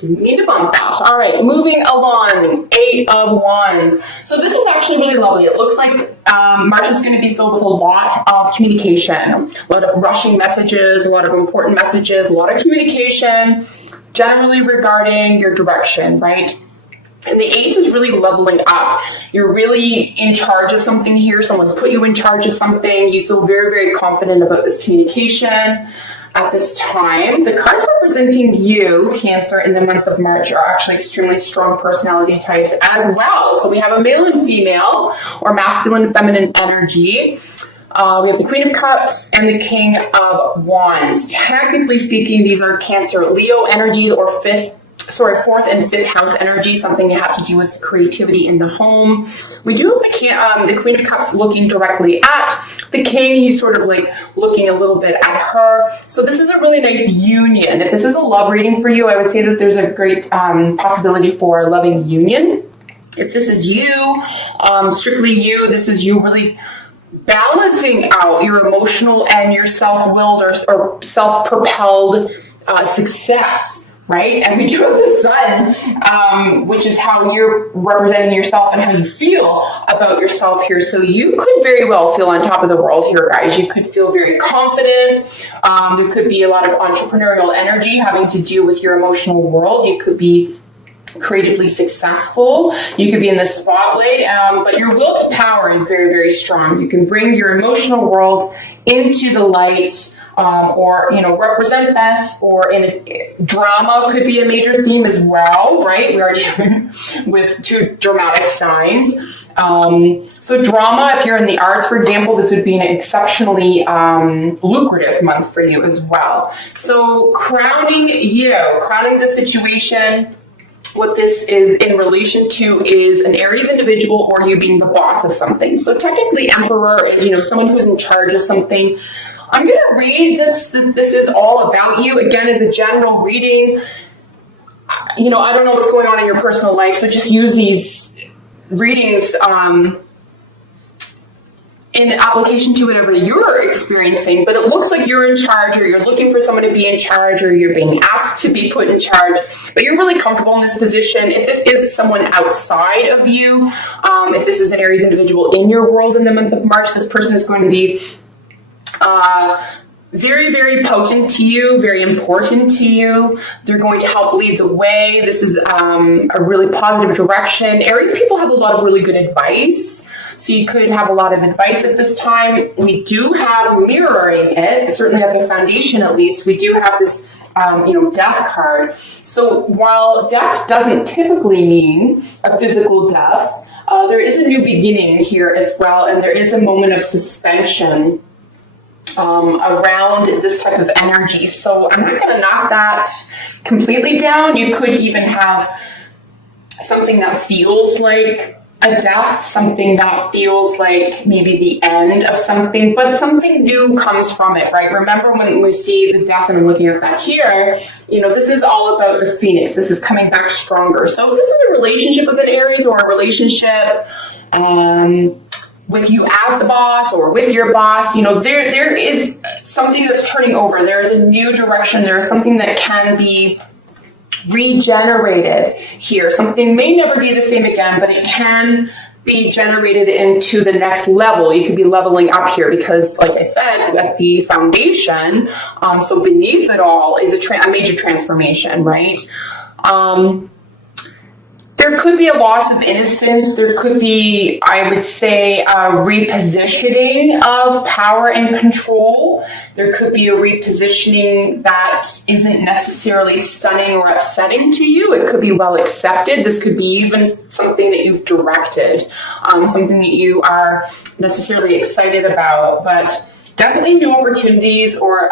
Didn't mean to bump that. All right, moving along, 8 of Wands. So this is actually really lovely. It looks like March is going to be filled with a lot of communication, a lot of rushing messages, a lot of important messages, a lot of communication, generally regarding your direction, right? And the 8 is really leveling up. You're really in charge of something here. Someone's put you in charge of something. You feel very, very confident about this communication. At this time, the cards representing you, Cancer, in the month of March are actually extremely strong personality types as well. So we have a male and female, or masculine and feminine energy. We have the Queen of Cups and the King of Wands. Technically speaking, these are Cancer, Leo energies, or fourth and fifth house energy, something that have to do with creativity in the home. We do have the Queen of Cups looking directly at the King. He's sort of like looking a little bit at her. So this is a really nice union. If this is a love reading for you, I would say that there's a great possibility for a loving union. If this is you, strictly you, this is you really balancing out your emotional and your self-willed or self-propelled success. Right? And we do have the Sun, which is how you're representing yourself and how you feel about yourself here. So you could very well feel on top of the world here, guys. You could feel very confident. There could be a lot of entrepreneurial energy having to do with your emotional world. You could be creatively successful. You could be in the spotlight, but your will to power is very, very strong. You can bring your emotional world into the light. Or, represent best, or in a drama could be a major theme as well, right? We are dealing with 2 dramatic signs. So drama, if you're in the arts, for example, this would be an exceptionally lucrative month for you as well. So crowning the situation, what this is in relation to is an Aries individual or you being the boss of something. So technically Emperor is, someone who's in charge of something. I'm going to read this. This is all about you. Again, as a general reading, I don't know what's going on in your personal life, so just use these readings in application to whatever you're experiencing. But it looks like you're in charge, or you're looking for someone to be in charge, or you're being asked to be put in charge, but you're really comfortable in this position. If this is someone outside of you, if this is an Aries individual in your world in the month of March, this person is going to be very, very potent to you, very important to you. They're going to help lead the way. This is a really positive direction. Aries people have a lot of really good advice. So you could have a lot of advice at this time. We do have mirroring it, certainly at the foundation at least, we do have this death card. So while death doesn't typically mean a physical death, there is a new beginning here as well, and there is a moment of suspension around this type of energy. So I'm not going to knock that completely down. You could even have something that feels like a death, something that feels like maybe the end of something, but something new comes from it, right? Remember when we see the death, and I'm looking at that here, this is all about the phoenix. This is coming back stronger. So if this is a relationship with an Aries, or a relationship with you as the boss or with your boss, there is something that's turning over. There is a new direction. There is something that can be regenerated here. Something may never be the same again, but it can be generated into the next level. You could be leveling up here because, like I said, at the foundation, so beneath it all is a major transformation, right? There could be a loss of innocence. There could be, I would say, a repositioning of power and control. There could be a repositioning that isn't necessarily stunning or upsetting to you. It could be well accepted. This could be even something that you've directed, something that you are necessarily excited about, but definitely new opportunities or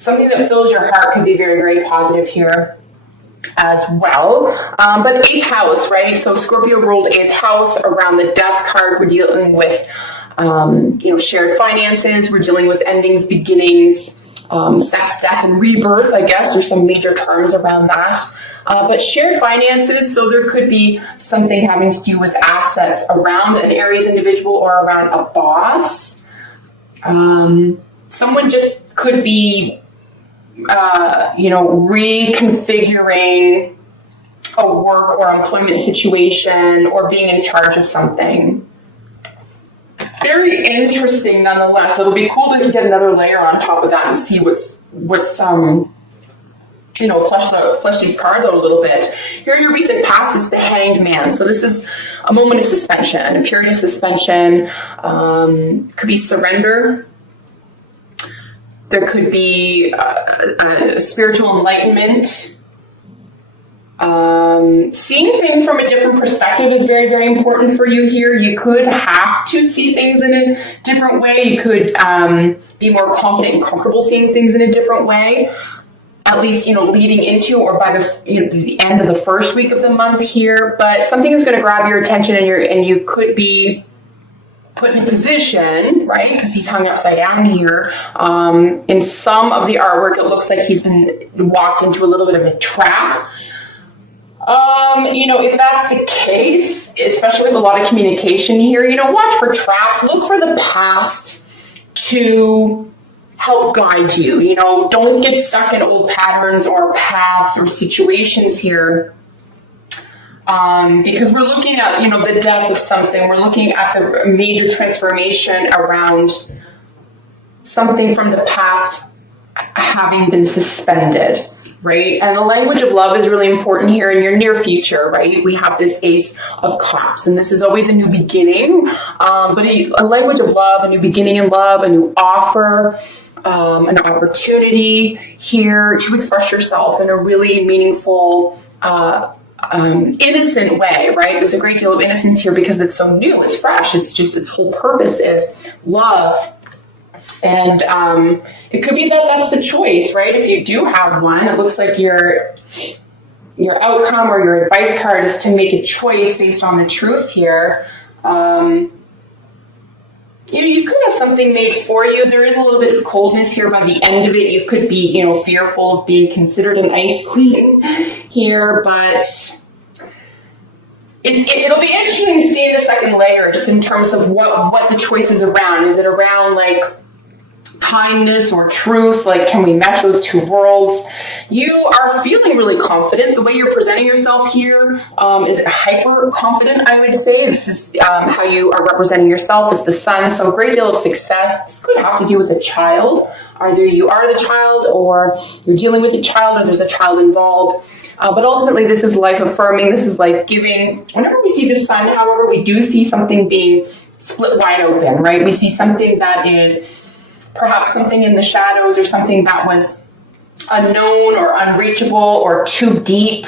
something that fills your heart could be very, very positive here as well. But 8th house, right? So Scorpio ruled 8th house. Around the death card, we're dealing with, shared finances. We're dealing with endings, beginnings, sex, death, and rebirth, I guess. There's some major terms around that. But shared finances, so there could be something having to do with assets around an Aries individual or around a boss. Someone just could be reconfiguring a work or employment situation or being in charge of something. Very interesting nonetheless. It'll be cool to get another layer on top of that and see what's flesh these cards out a little bit. Here, your recent past is the Hanged Man. So this is a moment of suspension, a period of suspension. Could be surrender. There could be a spiritual enlightenment. Seeing things from a different perspective is very, very important for you here. You could have to see things in a different way. You could be more confident and comfortable seeing things in a different way. At least, leading into or by the end of the first week of the month here. But something is going to grab your attention, and you could be put in a position, right? Because he's hung upside down here. In some of the artwork, it looks like he's been walked into a little bit of a trap. If that's the case, especially with a lot of communication here, watch for traps. Look for the past to help guide you. Don't get stuck in old patterns or paths or situations here. Because we're looking at, the death of something. We're looking at the major transformation around something from the past having been suspended, right? And the language of love is really important here in your near future, right? We have this Ace of Cups, and this is always a new beginning, but a language of love, a new beginning in love, a new offer, an opportunity here to express yourself in a really meaningful, innocent way, right? There's a great deal of innocence here because it's so new, it's fresh, its whole purpose is love. And it could be that that's the choice, right? If you do have one, it looks like your outcome or your advice card is to make a choice based on the truth here. You could have something made for you. There is a little bit of coldness here by the end of it. You could be, fearful of being considered an ice queen here, but it'll be interesting to see the second layer just in terms of what the choice is around. Is it around kindness or truth? Can we match those two worlds? You are feeling really confident. The way you're presenting yourself here is hyper confident, I would say. This is how you are representing yourself. It's the sun, so a great deal of success. This could have to do with a child. Either you are the child or you're dealing with a child or there's a child involved. But ultimately, this is life affirming. This is life giving. Whenever we see the sun, however, we do see something being split wide open, right? We see something that is perhaps something in the shadows or something that was unknown or unreachable or too deep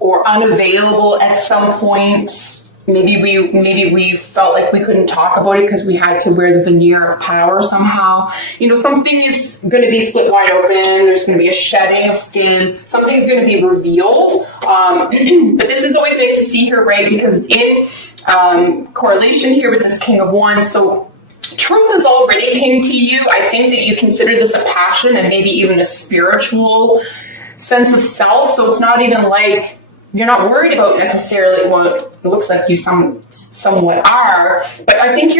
or unavailable at some point. Maybe we felt like we couldn't talk about it because we had to wear the veneer of power somehow. Something is going to be split wide open. There's going to be a shedding of skin. Something's going to be revealed. But this is always nice to see here, right? Because it's in correlation here with this King of Wands. So truth is already came to you. I think that you consider this a passion and maybe even a spiritual sense of self. So it's not even like you're not worried about necessarily what it looks like you somewhat are, but I think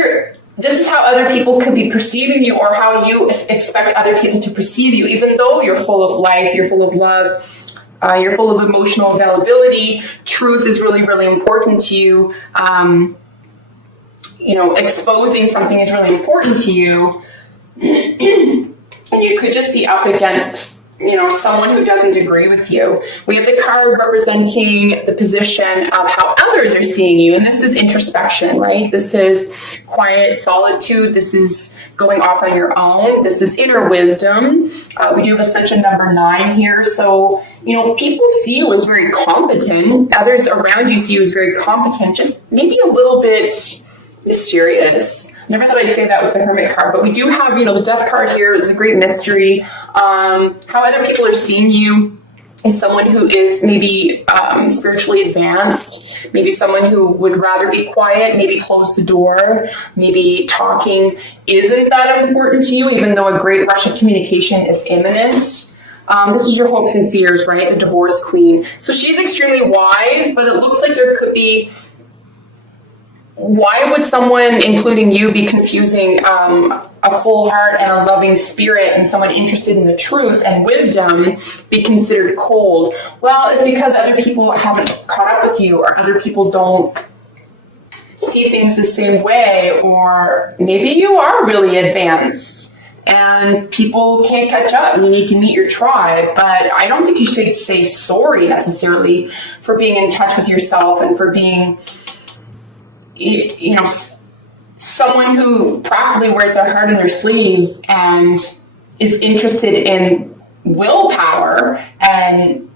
this is how other people could be perceiving you or how you expect other people to perceive you, even though you're full of life, you're full of love, you're full of emotional availability. Truth is really, really important to you. Exposing something is really important to you. And you could just be up against someone who doesn't agree with you. We have the card representing the position of how others are seeing you. And this is introspection, right? This is quiet solitude. This is going off on your own. This is inner wisdom. We do have Ascension number 9 here. So, people see you as very competent. Others around you see you as very competent, just maybe a little bit mysterious. Never thought I'd say that with the Hermit card, but we do have, the Death card here is a great mystery. How other people are seeing you is someone who is maybe spiritually advanced, maybe someone who would rather be quiet, maybe close the door, maybe talking isn't that important to you, even though a great rush of communication is imminent. This is your hopes and fears, right? The Divorce Queen. So she's extremely wise, but it looks like there could be why would someone, including you, be confusing a full heart and a loving spirit and someone interested in the truth and wisdom be considered cold? Well, it's because other people haven't caught up with you, or other people don't see things the same way, or maybe you are really advanced and people can't catch up. You need to meet your tribe. But I don't think you should say sorry necessarily for being in touch with yourself and for being, someone who practically wears their heart in their sleeve and is interested in willpower and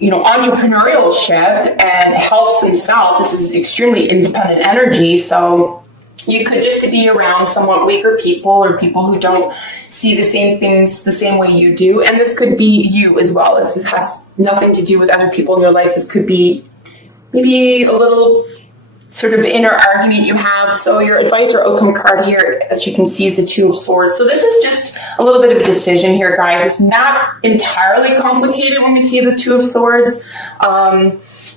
entrepreneurship and helps themselves. This is extremely independent energy. So you could just be around somewhat weaker people, or people who don't see the same things the same way you do. And this could be you as well. This has nothing to do with other people in your life. This could be maybe a little sort of inner argument you have. So your advisor outcome card here, as you can see, is the Two of Swords. So this is just a little bit of a decision here, guys. It's not entirely complicated when we see the Two of Swords.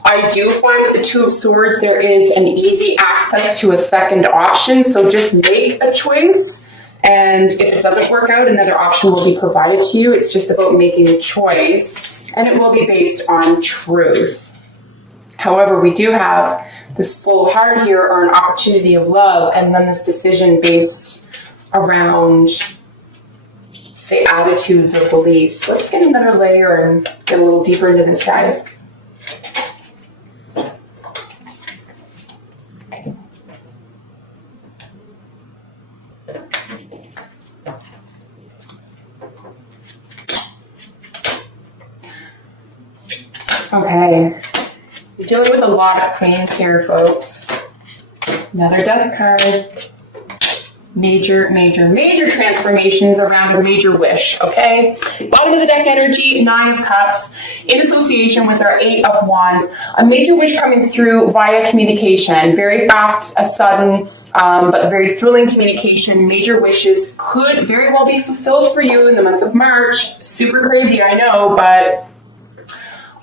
I do find with the Two of Swords, there is an easy access to a second option. So just make a choice. And if it doesn't work out, another option will be provided to you. It's just about making a choice, and it will be based on truth. However, we do have this full heart here, or an opportunity of love, and then this decision based around, say, attitudes or beliefs. Let's get another layer and get a little deeper into this, guys. Okay. We're dealing with a lot of queens here, folks. Another death card. Major transformations around a major wish, okay? Bottom of the deck energy, Nine of Cups, in association with our Eight of Wands. A major wish coming through via communication. Very fast, a sudden, but very thrilling communication. Major wishes could very well be fulfilled for you in the month of March. Super crazy, I know, but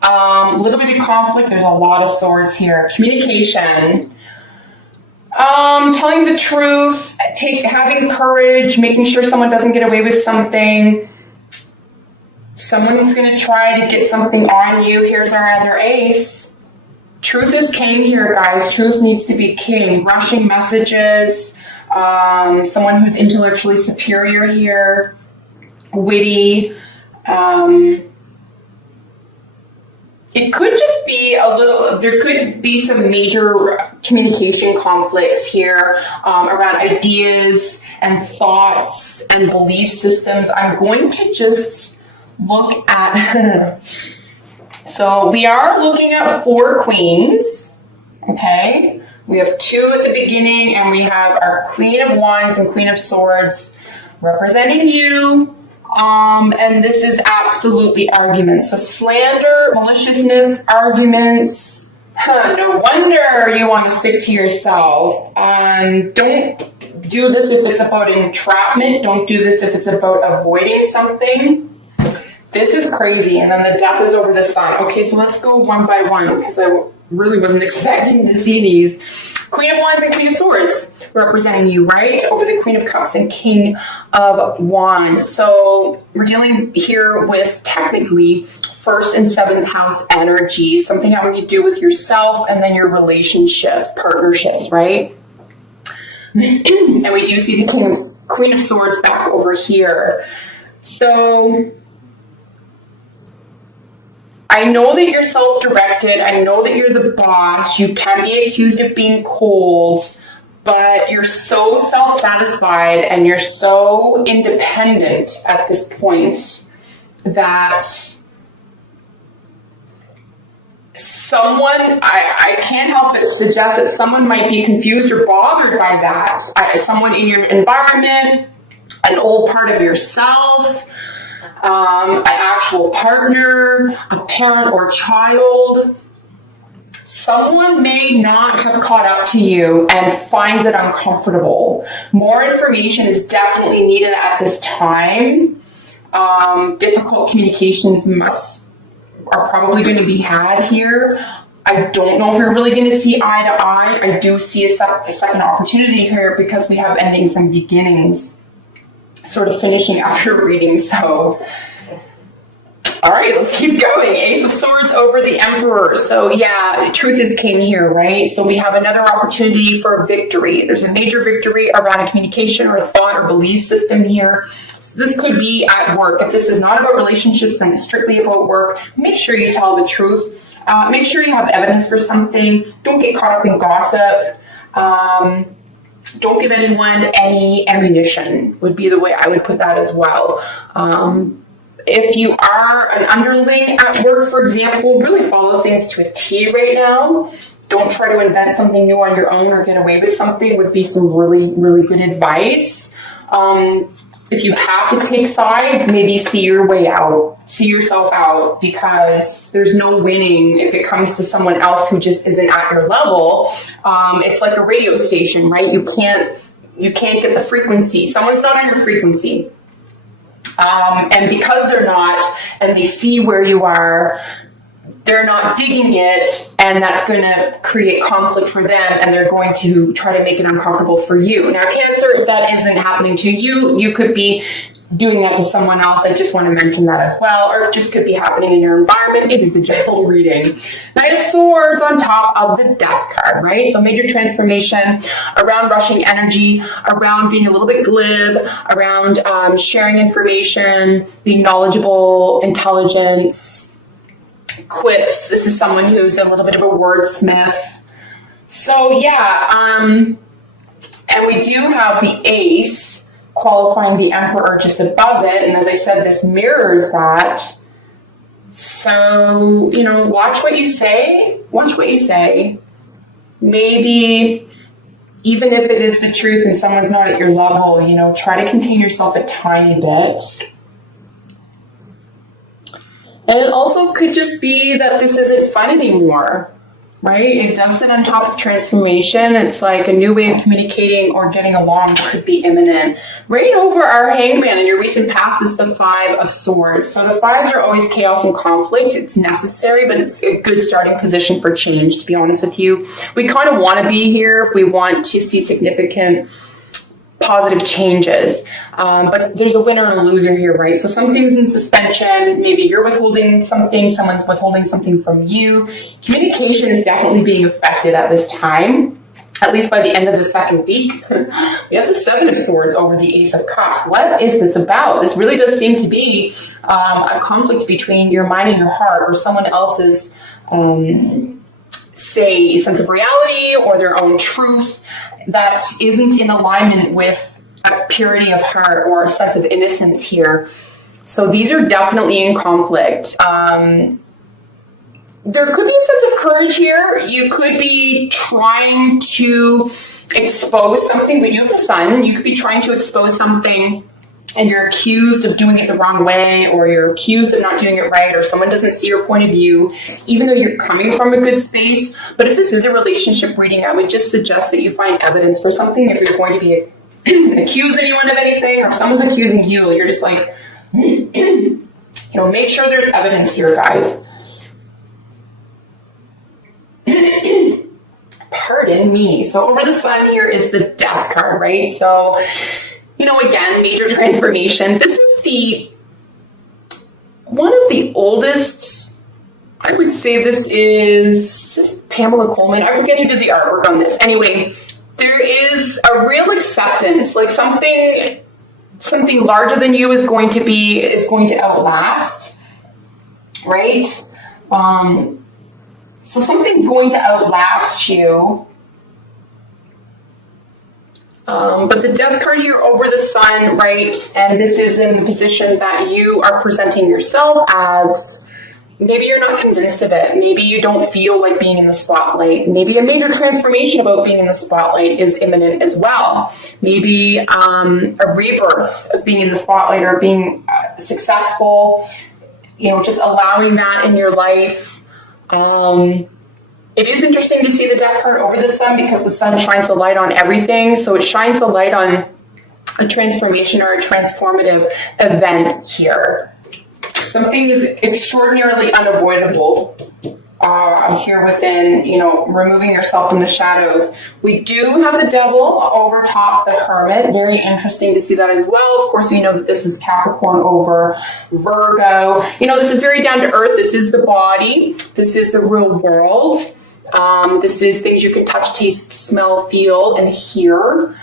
a little bit of conflict. There's a lot of swords here. Communication. Telling the truth, having courage, making sure someone doesn't get away with something. Someone's going to try to get something on you. Here's our other ace. Truth is king here, guys. Truth needs to be king. Rushing messages. Someone who's intellectually superior here. Witty. It could just be there could be some major communication conflicts here around ideas and thoughts and belief systems. I'm going to just look at, so we are looking at 4 queens, okay? We have 2 at the beginning, and we have our Queen of Wands and Queen of Swords representing you. And this is absolutely arguments. So slander, maliciousness, arguments. No wonder you want to stick to yourself. Don't do this if it's about entrapment. Don't do this if it's about avoiding something. This is crazy. And then the death is over the sun. Okay, so let's go one by one, because I really wasn't expecting to see these. Queen of Wands and Queen of Swords representing you, right? Over the Queen of Cups and King of Wands. So we're dealing here with technically 1st and 7th house energy, something having to do with yourself and then your relationships, partnerships, right? And we do see the Queen of Swords back over here. So I know that you're self-directed. I know that you're the boss. You can be accused of being cold, but you're so self-satisfied and you're so independent at this point that someone, I can't help but suggest that someone might be confused or bothered by that. Someone in your environment, an old part of yourself, an actual partner, a parent or child. Someone may not have caught up to you and finds it uncomfortable. More information is definitely needed at this time. Difficult communications are probably going to be had here. I don't know if we're really going to see eye to eye. I do see a second opportunity here because we have endings and beginnings sort of finishing after reading. So, all right, let's keep going. Ace of Swords over the Emperor. So yeah, truth is king here, right? So we have another opportunity for victory. There's a major victory around a communication or a thought or belief system here. So this could be at work. If this is not about relationships and it's strictly about work, make sure you tell the truth. Make sure you have evidence for something. Don't get caught up in gossip. Don't give anyone any ammunition would be the way I would put that as well. If you are an underling at work, for example, really follow things to a T right now. Don't try to invent something new on your own or get away with something would be some really, really good advice. If you have to take sides, maybe see your way out, see yourself out, because there's no winning if it comes to someone else who just isn't at your level. It's like a radio station, right? You can't get the frequency. Someone's not on your frequency. And because they're not, and they see where you are, they're not digging it, and that's going to create conflict for them, and they're going to try to make it uncomfortable for you. Now, Cancer, if that isn't happening to you, you could be doing that to someone else. I just want to mention that as well, or it just could be happening in your environment. It is a general reading. Knight of Swords on top of the Death card, right? So major transformation around rushing energy, around being a little bit glib, around sharing information, being knowledgeable, intelligence, quips. This is someone who's a little bit of a wordsmith. So yeah, and we do have the Ace qualifying the Emperor just above it, and as I said, this mirrors that. So, you know, watch what you say. Watch what you say. Maybe even if it is the truth and someone's not at your level, you know, try to contain yourself a tiny bit. And it also could just be that this isn't fun anymore, right? It does sit on top of transformation. It's like a new way of communicating or getting along could be imminent. Right over our Hangman in your recent past is the Five of Swords. So the fives are always chaos and conflict. It's necessary, but it's a good starting position for change, to be honest with you. We kind of want to be here if we want to see significant positive changes. But there's a winner and a loser here, right? So something's in suspension. Maybe you're withholding something. Someone's withholding something from you. Communication is definitely being affected at this time, at least by the end of the second week. We have the Seven of Swords over the Ace of Cups. What is this about? This really does seem to be a conflict between your mind and your heart, or someone else's say sense of reality or their own truth that isn't in alignment with a purity of heart or a sense of innocence here. So these are definitely in conflict. There could be a sense of courage here. You could be trying to expose something. We do have the Sun. You could be trying to expose something and you're accused of doing it the wrong way, or you're accused of not doing it right, or someone doesn't see your point of view, even though you're coming from a good space. But if this is a relationship reading, I would just suggest that you find evidence for something. If you're going to be accuse anyone of anything, or if someone's accusing you, you're just like, you know, make sure there's evidence here, guys. Pardon me. So over the Sun here is the Death card, right? So, you know, again, major transformation. This is one of the oldest, I would say this is Pamela Coleman. I forget who did the artwork on this. Anyway, there is a real acceptance, like something larger than you is going to outlast, right? So something's going to outlast you. But the Death card here over the Sun, right? And this is in the position that you are presenting yourself as. Maybe you're not convinced of it. Maybe you don't feel like being in the spotlight. Maybe a major transformation about being in the spotlight is imminent as well. Maybe a rebirth of being in the spotlight or being successful, you know, just allowing that in your life. It is interesting to see the Death card over the Sun because the Sun shines the light on everything. So it shines the light on a transformation or a transformative event here. Something is extraordinarily unavoidable. here within, removing yourself from the shadows. We do have the Devil over top the Hermit. Very interesting to see that as well. Of course, we know that this is Capricorn over Virgo. This is very down to earth. This is the body. This is the real world. This is things you can touch, taste, smell, feel, and hear.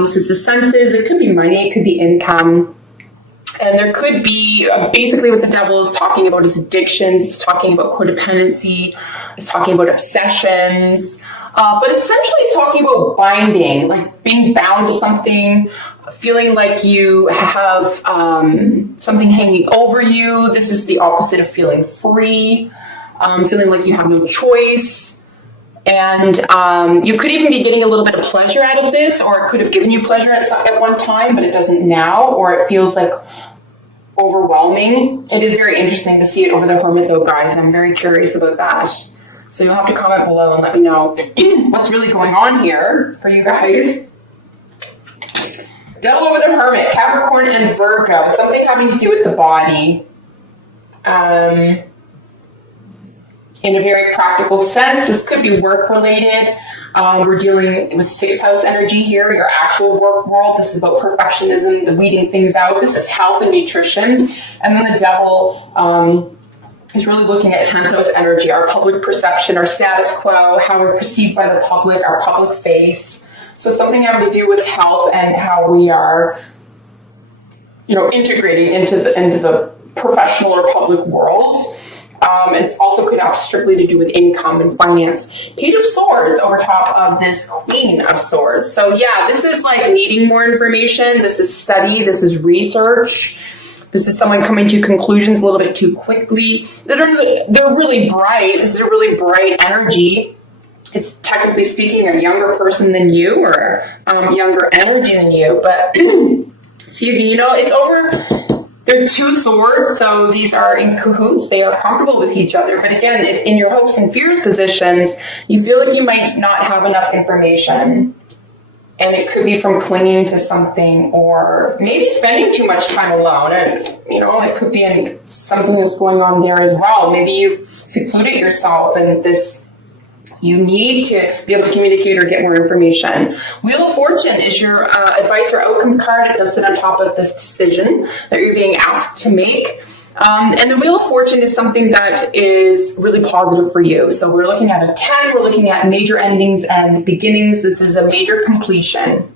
This is the senses. It could be money. It could be income. And there could be, basically what the Devil is talking about is addictions. It's talking about codependency. It's talking about obsessions. But essentially it's talking about binding, like being bound to something, feeling like you have something hanging over you. This is the opposite of feeling free, feeling like you have no choice. And you could even be getting a little bit of pleasure out of this, or it could have given you pleasure at one time, but it doesn't now, or it feels like overwhelming. It is very interesting to see it over the Hermit though, guys. I'm very curious about that. So you'll have to comment below and let me know what's really going on here for you guys. Devil over the Hermit, Capricorn and Virgo. Something having to do with the body. In a very practical sense, this could be work related. We're dealing with 6th house energy here, your actual work world. This is about perfectionism, the weeding things out. This is health and nutrition. And then the Devil is really looking at 10th house energy, our public perception, our status quo, how we're perceived by the public, our public face. So something having to do with health and how we are, integrating into the professional or public world. It also could have strictly to do with income and finance. Page of Swords over top of this Queen of Swords. So yeah, this is like needing more information. This is study. This is research. This is someone coming to conclusions a little bit too quickly. They're really bright. This is a really bright energy. It's technically speaking a younger person than you, or younger energy than you. But excuse me, it's over. They're 2 swords, so these are in cahoots. They are comfortable with each other. But again, if in your hopes and fears positions, you feel like you might not have enough information. And it could be from clinging to something, or maybe spending too much time alone. And, it could be something that's going on there as well. Maybe you've secluded yourself and you need to be able to communicate or get more information. Wheel of Fortune is your advice or outcome card. It does sit on top of this decision that you're being asked to make. And the Wheel of Fortune is something that is really positive for you. So we're looking at a 10. We're looking at major endings and beginnings. This is a major completion.